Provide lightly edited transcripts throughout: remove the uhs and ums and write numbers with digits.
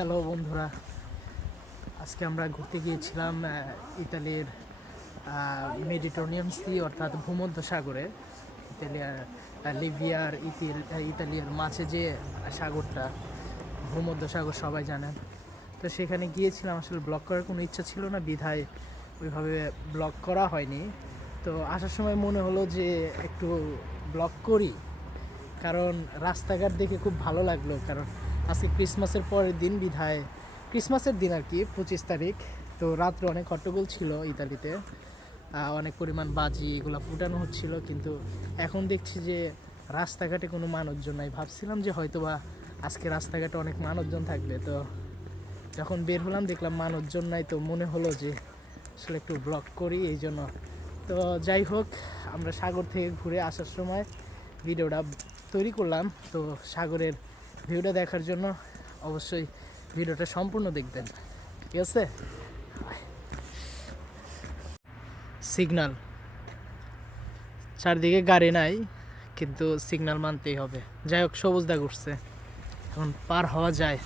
Hello বন্ধুরা, আজকে আমরা ঘুরতে গিয়েছিলাম ইতালির মেডিটেরিয়ান সি অর্থাৎ ভূমধ্য সাগরে। ইতালিয়ার লিবিয়ার ইতালিয়ার মাঝে যে সাগরটা ভূমধ্য সাগর সবাই জানেন। তো সেখানে গিয়েছিলাম, আসলে ব্লগ করার কোনো ইচ্ছা ছিল না, বিধায় ওইভাবে ব্লগ করা হয়নি। তো আসার সময় মনে হলো যে একটু ব্লগ করি, কারণ রাস্তাঘাট দেখে খুব ভালো লাগলো। কারণ আজকে ক্রিসমাসের পরের দিন, বিধায় ক্রিসমাসের দিন আর কি, 25 তারিখ। তো রাত্রে অনেক হট্টগোল ছিল ইতালিতে, অনেক পরিমাণ বাজি এগুলো ফুটানো হচ্ছিল, কিন্তু এখন দেখছি যে রাস্তাঘাটে কোনো মানুষজন নাই। ভাবছিলাম যে হয়তোবা আজকে রাস্তাঘাটে অনেক মানুষজন থাকবে, তো যখন বের হলাম দেখলাম মানুষজন নাই। তো মনে হলো যে আসলে একটু ব্লগ করি, এই জন্য। তো যাই হোক, আমরা সাগর থেকে ঘুরে আসার সময় ভিডিওটা তৈরি করলাম। তো সাগরের ভিউটা দেখার জন্য অবশ্যই ভিডিওটা সম্পূর্ণ দেখবেন, ঠিক আছে? সিগন্যাল, চারদিকে গাড়ি নাই, কিন্তু সিগন্যাল মানতেই হবে। যাই হোক, সবুজ দাগ উঠছে, এখন পার হওয়া যায়।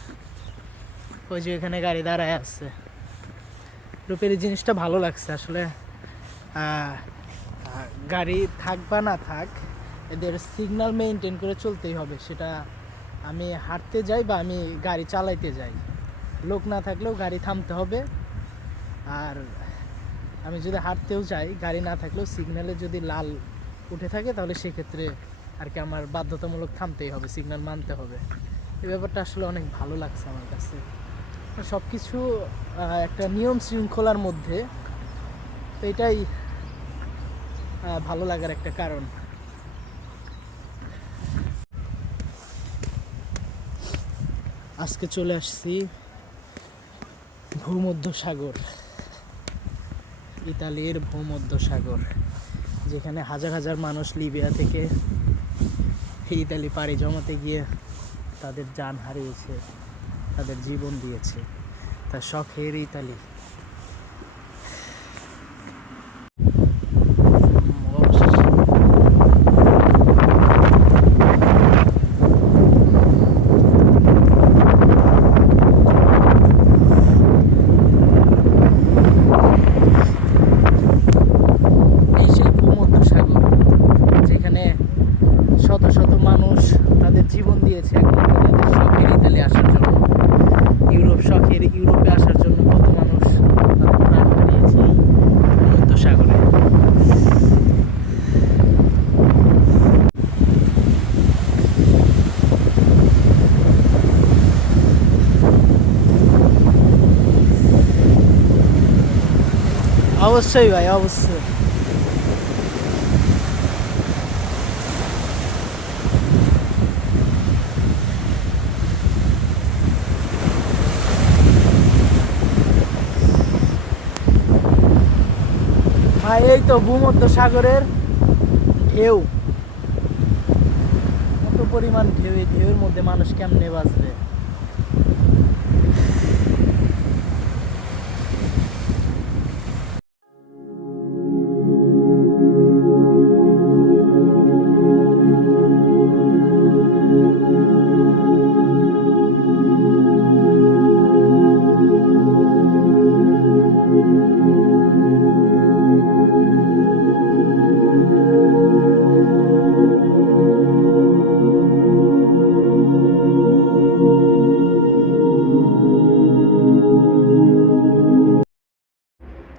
ওই যে এখানে গাড়ি দাঁড়ায় আছে। রূপের এই জিনিসটা ভালো লাগছে আসলে। গাড়ি থাক বা না থাক, এদের সিগন্যাল মেনটেন করে চলতেই হবে। সেটা আমি হাঁটতে যাই বা আমি গাড়ি চালাইতে যাই, লোক না থাকলেও গাড়ি থামতে হবে। আর আমি যদি হাঁটতেও যাই, গাড়ি না থাকলেও সিগন্যালে যদি লাল উঠে থাকে, তাহলে সেক্ষেত্রে আর কি আমার বাধ্যতামূলক থামতেই হবে, সিগন্যাল মানতে হবে। এই ব্যাপারটা আসলে অনেক ভালো লাগছে আমার কাছে। সব কিছু একটা নিয়ম শৃঙ্খলার মধ্যে, তো এটাই ভালো লাগার একটা কারণ। আজকে চলে আসছি ভূমধ্য সাগর, ইতালির ভূমধ্য সাগর, যেখানে হাজার হাজার মানুষ লিবিয়া থেকে ইতালি পাড়ি জমাতে গিয়ে তাদের জান হারিয়েছে, তাদের জীবন দিয়েছে। তার শখের ইতালি। শত শত মানুষ তাদের জীবন দিয়েছে শখের ইতালি আসার জন্য, ইউরোপে আসার জন্য কত মানুষ তাদের প্রাণ হারিয়েছে ভূমধ্য সাগরে। অবশ্যই ভাই, অবশ্যই। ভাই এই তো ভূমধ্য সাগরের ঢেউ, কত পরিমাণ ঢেউ। এই ঢেউয়ের মধ্যে মানুষ কেমনে বাঁচবে?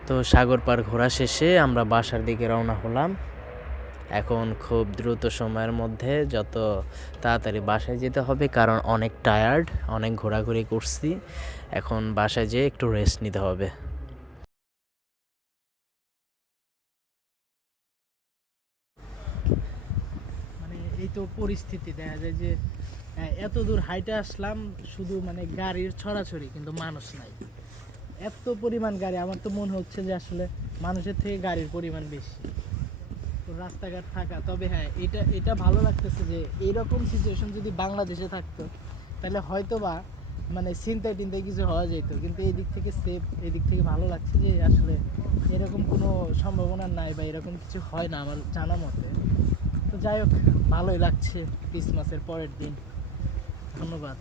তো সাগর পার ঘোরা শেষে আমরা বাসার দিকে রওনা হলাম। এখন খুব দ্রুত সময়ের মধ্যে যত তাড়াতাড়ি বাসায় যেতে হবে, কারণ অনেক টায়ার্ড, অনেক ঘোরাঘুরি করছি। এখন বাসায় যেয়ে একটু রেস্ট নিতে হবে। মানে এই তো পরিস্থিতি, দেখা যায় যে এত দূর হাইটে আসলাম, শুধু মানে গাড়ির ছড়াছড়ি, কিন্তু মানুষ নাই। এত পরিমাণ গাড়ি, আমার তো মনে হচ্ছে যে আসলে মানুষের থেকে গাড়ির পরিমাণ বেশি। তো রাস্তাঘাট থাকা, তবে হ্যাঁ, এটা ভালো লাগতেছে যে এইরকম সিচুয়েশন যদি বাংলাদেশে থাকতো, তাহলে হয়তো বা মানে চিন্তায় টিন্তায় কিছু হওয়া যেত। কিন্তু এই দিক থেকে সেফ, এই দিক থেকে ভালো লাগছে যে আসলে এরকম কোনো সম্ভাবনা নাই বা এরকম কিছু হয় না আমার জানা মতে। তো যাই হোক, ভালোই লাগছে ক্রিসমাসের পরের দিন। ধন্যবাদ।